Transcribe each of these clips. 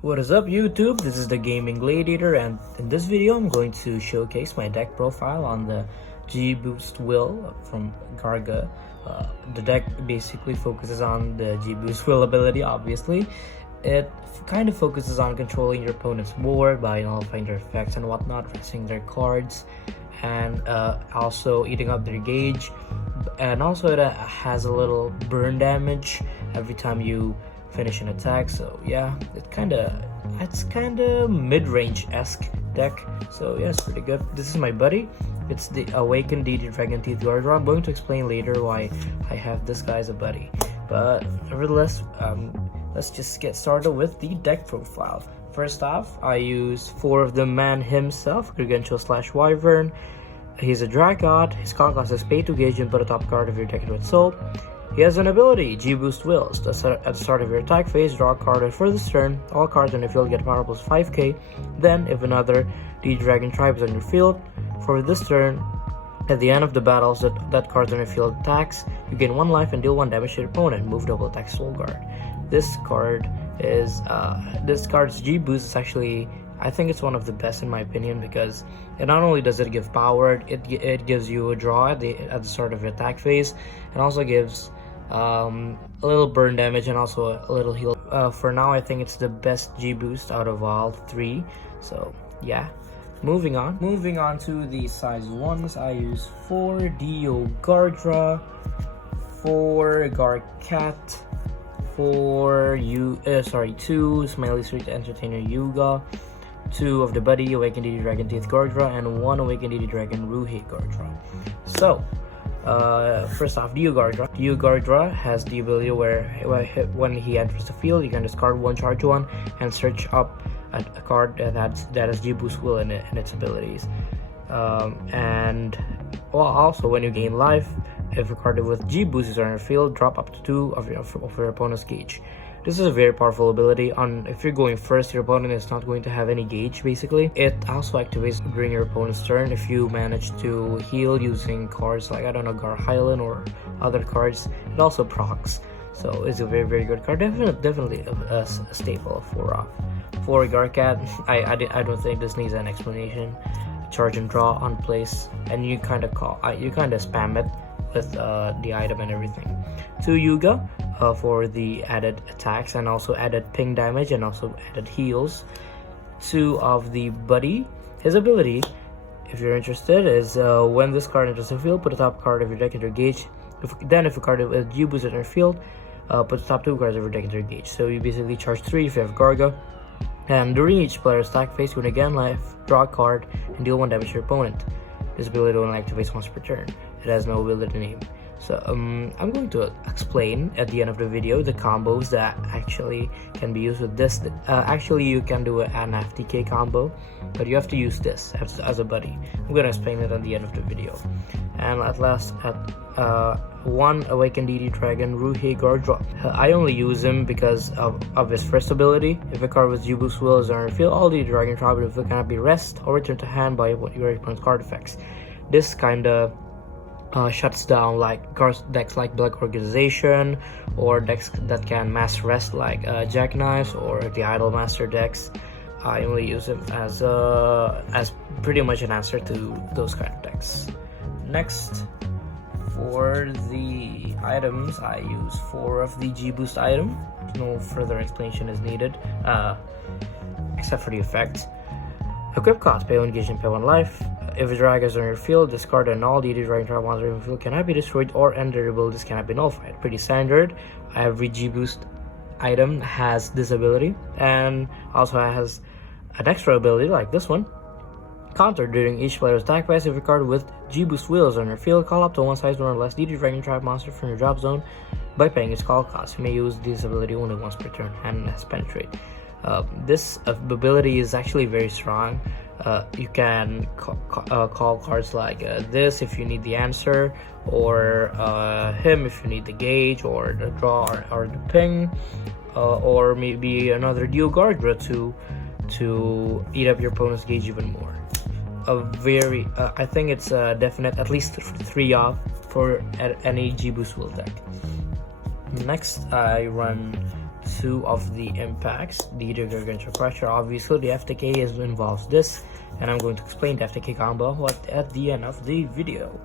What is up YouTube? This is the Gaming Gladiator, and in this video I'm going to showcase my deck profile on the G-Boost Will from Garga. The deck basically focuses on the G-Boost Will ability, obviously. It kind of focuses on controlling your opponent's board by nullifying their effects and whatnot, pressing their cards, and also eating up their gauge. And also it has a little burn damage every time you finish an attack. So yeah, it's kind of mid-range-esque deck. So yeah, it's pretty good. This is my buddy. It's the Awakened DD Dragon Teeth Guardian. I'm going to explain later why I have this guy as a buddy, but nevertheless, let's just get started with the deck profile. First off, I use 4 of the man himself, Gargantua/Wyvern. He's a drag god. His call cost is pay to gauge and put a top card of your deck into its soul. He has an ability, G-Boost Wills. At the start of your attack phase, draw a card, and for this turn, all cards on your field get power plus 5k. Then, if another D-Dragon tribe is on your field, for this turn, at the end of the battles that card on your field attacks, you gain 1 life and deal 1 damage to your opponent. Move double attack Soul Guard. This card's G-Boost is actually, I think it's one of the best in my opinion, because it not only does it give power, it gives you a draw at the start of your attack phase, and also gives a little burn damage and also a little heal. For now, I think it's the best G-Boost out of all 3. So yeah, moving on to the size 1s. I use 4 Dio Gardra, 4 Garcat, 2 Smiley Street Entertainer Yuga, 2 of the Buddy Awakened DD Dragon Teeth Gardra, and 1 Awakened DD Dragon Ruhe Gardra. So first off, Dio Gardra. Dio Gardra has the ability where when he enters the field, you can discard 1, charge 1, and search up a card that has G-Boost Will in its abilities. And also when you gain life, if a card with G-Boost is on your field, drop up to 2 of your opponent's gauge. This is a very powerful ability. If you're going first, your opponent is not going to have any gauge, basically. It also activates during your opponent's turn if you manage to heal using cards like, I don't know, Garhylan or other cards. It also procs, so it's a very, very good card. Definitely a staple for Garcat. I don't think this needs an explanation. Charge and draw on place, and you kind of spam it with the item and everything. 2 Yuga for the added attacks and also added ping damage and also added heals. 2 of the Buddy. His ability, if you're interested, is when this card enters the field, put the top card of your deck into your gauge. If a card with G-Boost in your field, put the top 2 cards of your deck into your gauge. So you basically charge 3 if you have Garga. And during each player's attack phase, when you gain life, draw a card and deal 1 damage to your opponent. This ability only activates once per turn. It has no ability name. So I'm going to explain at the end of the video the combos that actually can be used with this. Actually, you can do an FTK combo, but you have to use this as a buddy. I'm going to explain it at the end of the video. And at last, 1 Awakened DD Dragon Ruhe Gardra. I only use him because of his first ability. If a card with G-Boost Will is on your field, all the Dragon Tribe will cannot be rest or return to hand by your opponent's card effects. This kind of shuts down decks like Black Organization, or decks that can mass rest like Jackknives or the Idol Master decks. I only use them as pretty much an answer to those kind of decks. Next, for the items, I use 4 of the G-Boost item. No further explanation is needed, except for the effect. Equip cost, pay 1 gauge and pay 1 life. If a drag is on your field, discard and all DD Dragon Tribe monsters on your field cannot be destroyed or end their abilities cannot be nullified. Pretty standard. Every G-Boost item has this ability, and also has an extra ability like this one. Counter during each player's attack phase. If a card with G-Boost Wills on your field, call up to 1 size 1 or less DD Dragon Tribe monster from your drop zone by paying its call cost. You may use this ability only once per turn, and has Penetrate. This ability is actually very strong. You can call cards like this if you need the answer, or him if you need the gauge or the draw or the ping, or maybe another Dio Gardra to eat up your opponent's gauge even more. I think it's definite, at least 3 off for any G-Boost Will deck. Next, I run 2 of the impacts. The Gargantuar Crusher, obviously the FTK involves this, and I'm going to explain the FTK combo at the end of the video.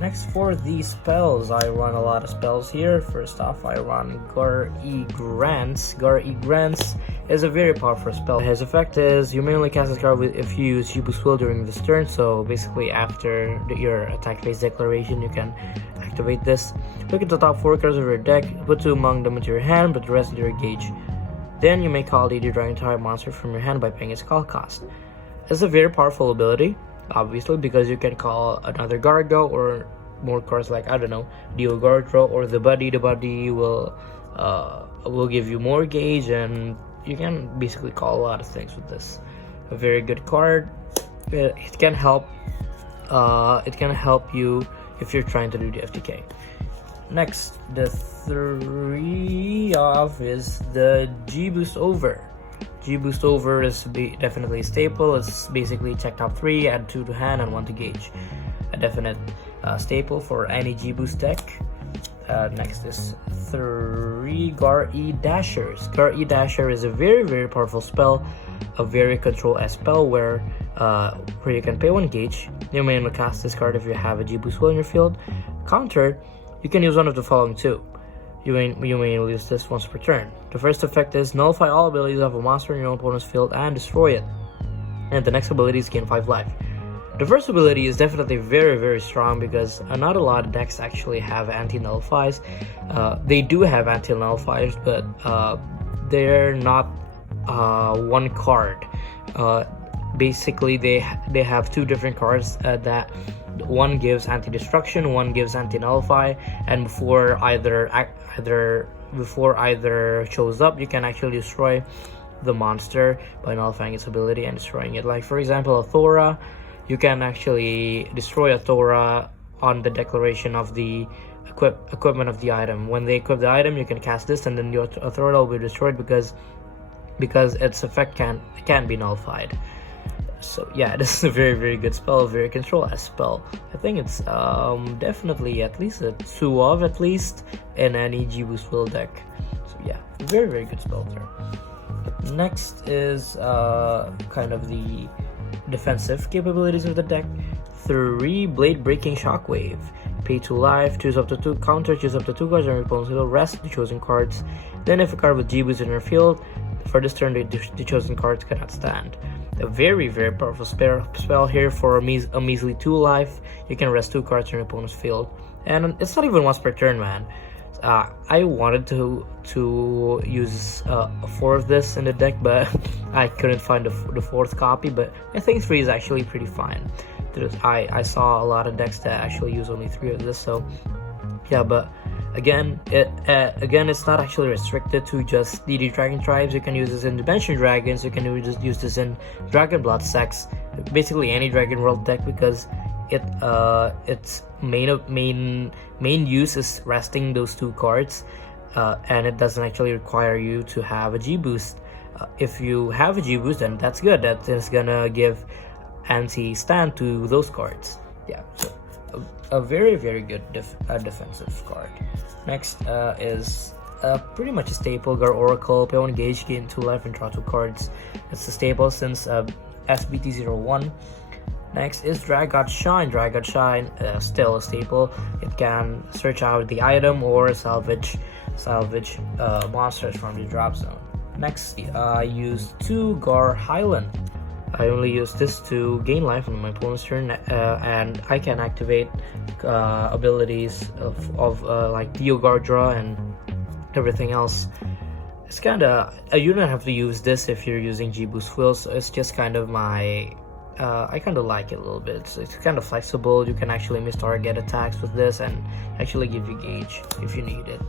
Next, for the spells, I run a lot of spells here. First off, I run Gar-E Grants. Gar-E Grants is a very powerful spell. His effect is you may only cast this card if you use G-Boost Will during this turn, so basically after your attack phase declaration you can activate this. Look at the top 4 cards of your deck, put 2 among them into your hand, but the rest into your gauge. Then you may call the Dragon type monster from your hand by paying its call cost. It's a very powerful ability, obviously, because you can call another Gargo or more cards like, I don't know, Dio Gardro or the Buddy. The Buddy will give you more gauge, and you can basically call a lot of things with this. A very good card. It can help. It can help you if you're trying to do the FTK. Next, the 3 off is the G-Boost Over. G-Boost Over is definitely a staple. It's basically check top 3, add 2 to hand and 1 to gauge. A definite staple for any G-Boost deck. Next is 3 Gar-E Dashers. Gar-E Dasher is a very powerful spell, a very control S spell where you can pay 1 gauge. You may only cast this card if you have a G-Boost Will in your field. Countered, you can use one of the following 2. You may use this once per turn. The first effect is nullify all abilities of a monster in your opponent's field and destroy it. And the next ability is gain 5 life. The first ability is definitely very strong because not a lot of decks actually have anti-nullifies. They do have anti-nullifiers, but they're not 1 card. Basically, they have 2 different cards that one gives anti-destruction, one gives anti-nullify, and before either shows up, you can actually destroy the monster by nullifying its ability and destroying it. Like for example, a Thora, you can actually destroy a Thora on the declaration of the equipment of the item. When they equip the item, you can cast this, and then your Thora will be destroyed because its effect can be nullified. So yeah, this is a very good spell, a very control S spell. I think it's definitely at least a 2 of at least in any G-Boost Will deck. So yeah, very good spell there. Next is kind of the defensive capabilities of the deck. 3 Blade Breaking Shockwave. Pay 2 life, choose up to 2 counter, choose up to 2 cards on your opponent's field, rest the chosen cards. Then if a card with G-Boost in your field, for this turn the chosen cards cannot stand. A very powerful spell here for a measly 2 life. You can rest 2 cards in your opponent's field, and it's not even once per turn, man. I wanted to use 4 of this in the deck, but I couldn't find the 4th copy. But I think 3 is actually pretty fine. I saw a lot of decks that actually use only 3 of this, so yeah. But again, it's not actually restricted to just DD Dragon tribes. You can use this in Dimension Dragons. You can use this in Dragon Blood Sex, basically any Dragon World deck, because its main use is resting those 2 cards, and it doesn't actually require you to have a G-Boost. If you have a G-Boost, then that's good. That is gonna give anti-stand to those cards. Yeah, so a very good defensive card. Next is pretty much a staple, Gar Oracle. Pay 1 gauge, gain 2 life, and draw 2 cards. It's a staple since SBT01. Next is Dragon Shine. Dragon Shine, still a staple. It can search out the item or salvage monsters from the drop zone. Next, I used 2 Gar Highland. I only use this to gain life on my opponent's turn, and I can activate abilities of like Dio Gardra and everything else. It's kinda you don't have to use this if you're using G-Boost Will, so it's just kind of my I kind of like it a little bit. So it's kind of flexible. You can actually miss target attacks with this and actually give you gauge if you need it.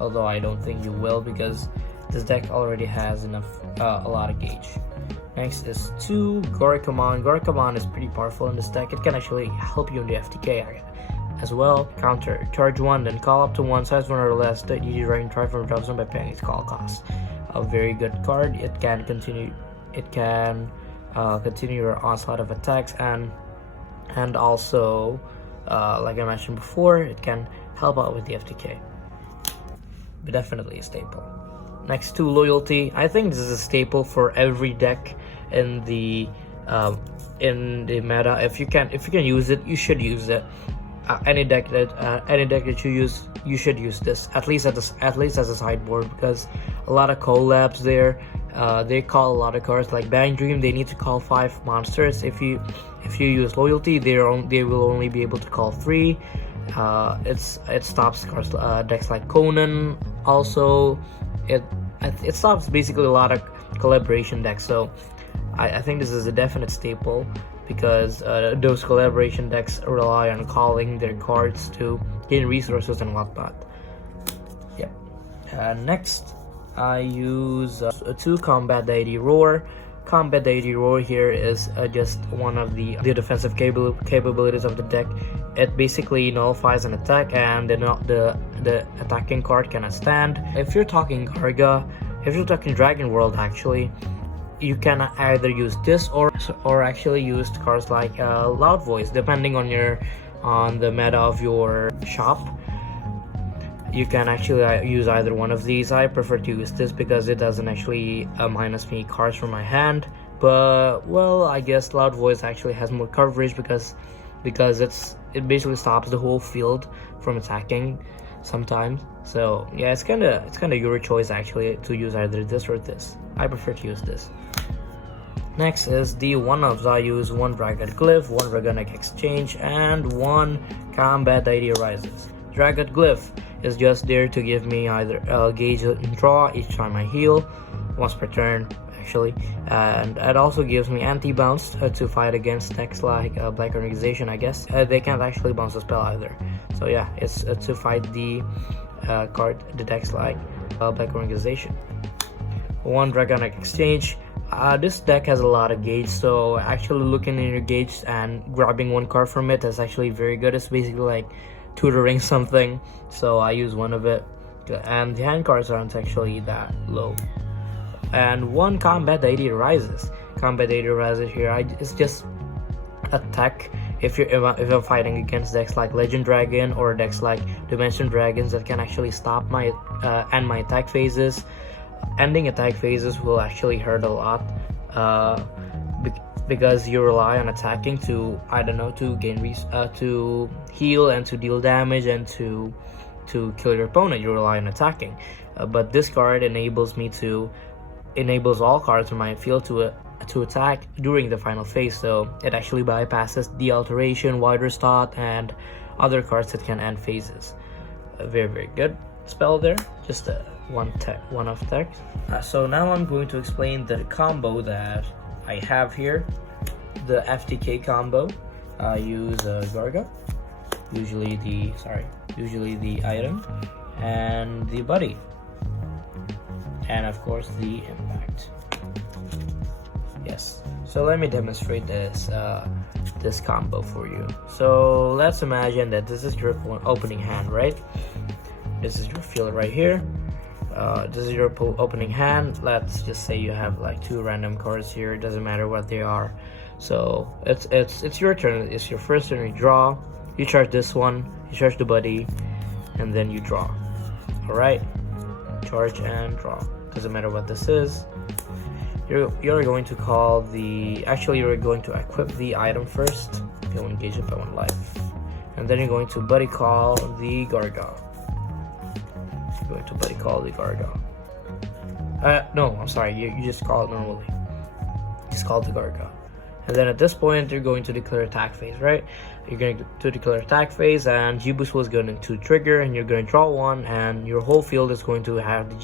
Although I don't think you will, because this deck already has enough a lot of gauge. Next is 2 Gorikaman. Gorikaman is pretty powerful in this deck. It can actually help you in the FTK as well. Counter, charge 1, then call up to 1, size 1 or less, the DD Dragon try from drop zone by paying its call cost. A very good card. It can continue your onslaught of attacks, and also like I mentioned before, it can help out with the FTK. definitely a staple. Next to loyalty, I think this is a staple for every deck in the meta. If you can use it, you should use it. Any deck that you use, you should use this at least as a sideboard, because a lot of collabs there, they call a lot of cards. Like Bang Dream, they need to call 5 monsters. If you use loyalty, they will only be able to call 3. It stops cards, decks like Conan. Also, it stops basically a lot of collaboration decks. So I think this is a definite staple, because those collaboration decks rely on calling their cards to gain resources and whatnot. Yeah. Next, I use 2 Combat Deity Roar. Combat Deity Roar here is just one of the defensive capabilities of the deck. It basically nullifies an attack, and the attacking card cannot stand. If you're talking Garga, if you're talking Dragon World, actually, you can either use this or actually use cards like Loud Voice, depending on the meta of your shop. You can actually use either one of these. I prefer to use this because it doesn't actually minus me cards from my hand. But well, I guess Loud Voice actually has more coverage because it basically stops the whole field from attacking sometimes. So yeah, it's kind of your choice actually to use either this or this. I prefer to use this. Next is the one-ups. I use 1 Dragon Glyph, 1 Dragonic Exchange, and 1 Combat Deity Rises. Dragon Glyph is just there to give me either gauge and draw each time I heal, once per turn actually, and it also gives me anti-bounce to fight against decks like Black Organization, I guess. They can't actually bounce a spell either. So yeah, it's to fight the decks like Black Organization. 1 Dragonic Exchange. This deck has a lot of gauge, so actually looking in your gauge and grabbing 1 card from it is actually very good. It's basically like tutoring something, so I use 1 of it, and the hand cards aren't actually that low. And 1 Combat Deity Rises. Combat Deity Rises here, it's just attack. If I'm fighting against decks like Legend Dragon or decks like Dimension Dragons that can actually stop my end my attack phases. Ending attack phases will actually hurt a lot, because you rely on attacking to, I don't know, to gain to heal and to deal damage and to kill your opponent. You rely on attacking, but this card enables all cards from my field to attack during the final phase. So it actually bypasses the Alteration, Wider's Thought, and other cards that can end phases. A very, very good spell there. Just one of text. So now I'm going to explain the combo that I have here. The FTK combo. I use Garga, usually the item, and the Buddy, and of course the Impact. Yes. So let me demonstrate this combo for you. So let's imagine that this is your opening hand, right? This is your field right here. This is your opening hand. Let's just say you have like 2 random cards here. It doesn't matter what they are. So it's your turn. It's your first turn. You draw. You charge this one. You charge the Buddy, and then you draw. All right. Charge and draw. Doesn't matter what this is. You're going to call the. Actually, you're going to equip the item first. You'll engage if I want life, and then you're going to Buddy call the Garga. Going to Buddy call the Garga. No, I'm sorry. You just call it normally. Just call the Garga. And then at this point, you're going to declare attack phase, right? You're going to declare attack phase, and G-Boost was going to trigger, and you're going to draw 1, and your whole field is going to have the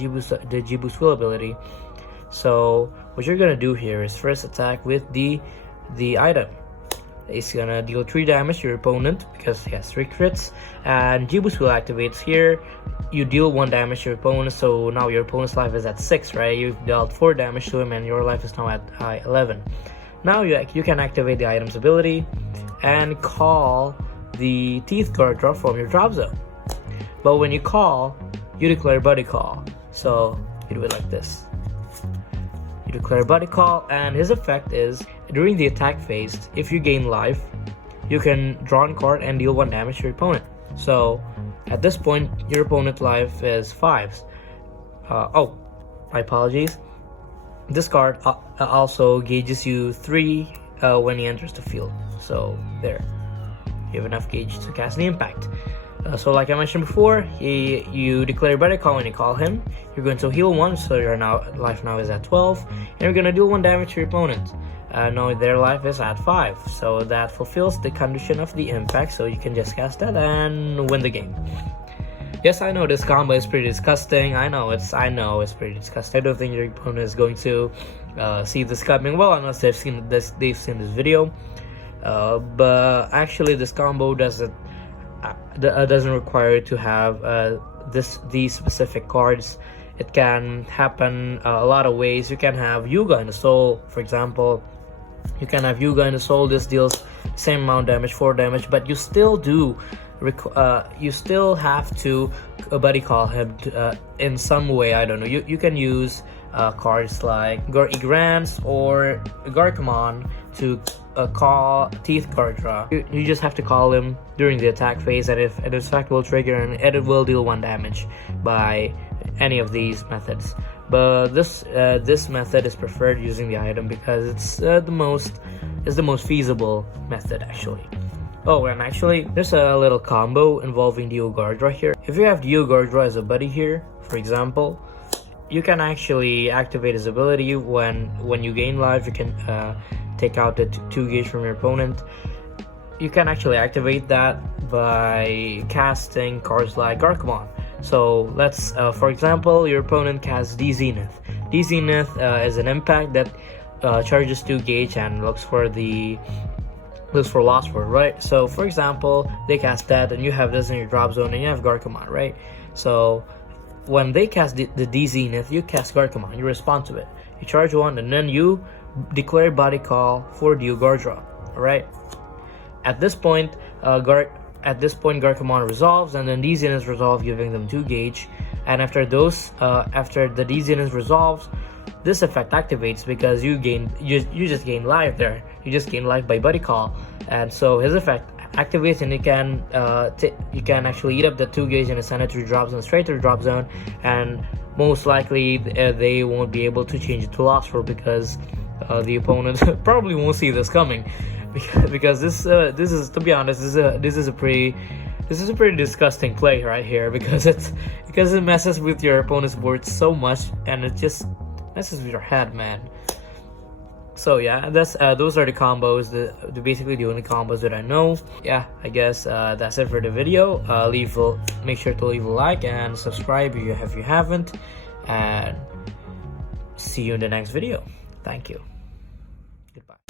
G-Boost fill ability. So what you're going to do here is first attack with the item. It's gonna deal 3 damage to your opponent because he has 3 crits, and G-Boost will activates here. You deal 1 damage to your opponent, so now your opponent's life is at 6, right? You've dealt 4 damage to him, and your life is now at 11. Now you can activate the item's ability and call the Teeth card drop from your drop zone. But when you call, you declare Buddy call. So you do it like this. You declare Buddy call, and his effect is during the attack phase, if you gain life, you can draw a card and deal 1 damage to your opponent. So at this point, your opponent's life is 5. oh, my apologies. This card also gauges you 3 when he enters the field. So there, you have enough gauge to cast the impact. So like I mentioned before, you declare Buddy Call when you call him. You're going to heal 1, so your life now is at 12, and you're going to deal 1 damage to your opponent. Now their life is at 5, so that fulfills the condition of the impact, so you can just cast that and win the game. Yes, I know this combo is pretty disgusting. I know it's pretty disgusting. I don't think your opponent is going to see this coming. Well, unless they've seen this video. But actually, this combo doesn't require to have these specific cards. It can happen a lot of ways. You can have Yuga in the Soul, for example. You can have Yuga in the Soul. This deals same amount of damage, 4 damage, but you still have to Buddy Call him in some way. I don't know. You can use cards like Grants or Garkamon to call Teeth Gardra. You just have to call him during the attack phase, and if an effect will trigger, and it will deal 1 damage by any of these methods. But this method is preferred using the item because it's the most feasible method actually. Oh, and actually, there's a little combo involving Diogardra here. If you have Diogardra as a buddy here, for example, you can actually activate his ability when you gain life. You can take out the 2 gauge from your opponent. You can actually activate that by casting cards like Garkamon. So let's, for example, your opponent casts D Zenith. D Zenith is an impact that charges 2 gauge and looks for Lost World, right? So for example, they cast that, and you have this in your drop zone, and you have Garkamon, right? So when they cast the D Zenith, you cast Garkamon, you respond to it, you charge 1, and then you declare Buddy Call for Diogardra, alright? At this point, Garkamon resolves, and then D Zenith resolve, giving them 2 gauge. And after the D Zenith resolves, this effect activates because you just gain life there. You just gain life by Buddy Call, and so his effect activates, and you can actually eat up the 2 gauge and send it to your drop zone, straight to the drop zone, and most likely they won't be able to change it to Lost World because the opponent probably won't see this coming. Because this is, to be honest, this is a pretty disgusting play right here, because it messes with your opponent's board so much, and it just messes with your head, man. So yeah, those are the combos, basically the only combos that I know. Yeah, I guess that's it for the video. Make sure to leave a like and subscribe if you haven't, and see you in the next video. Thank you. Goodbye.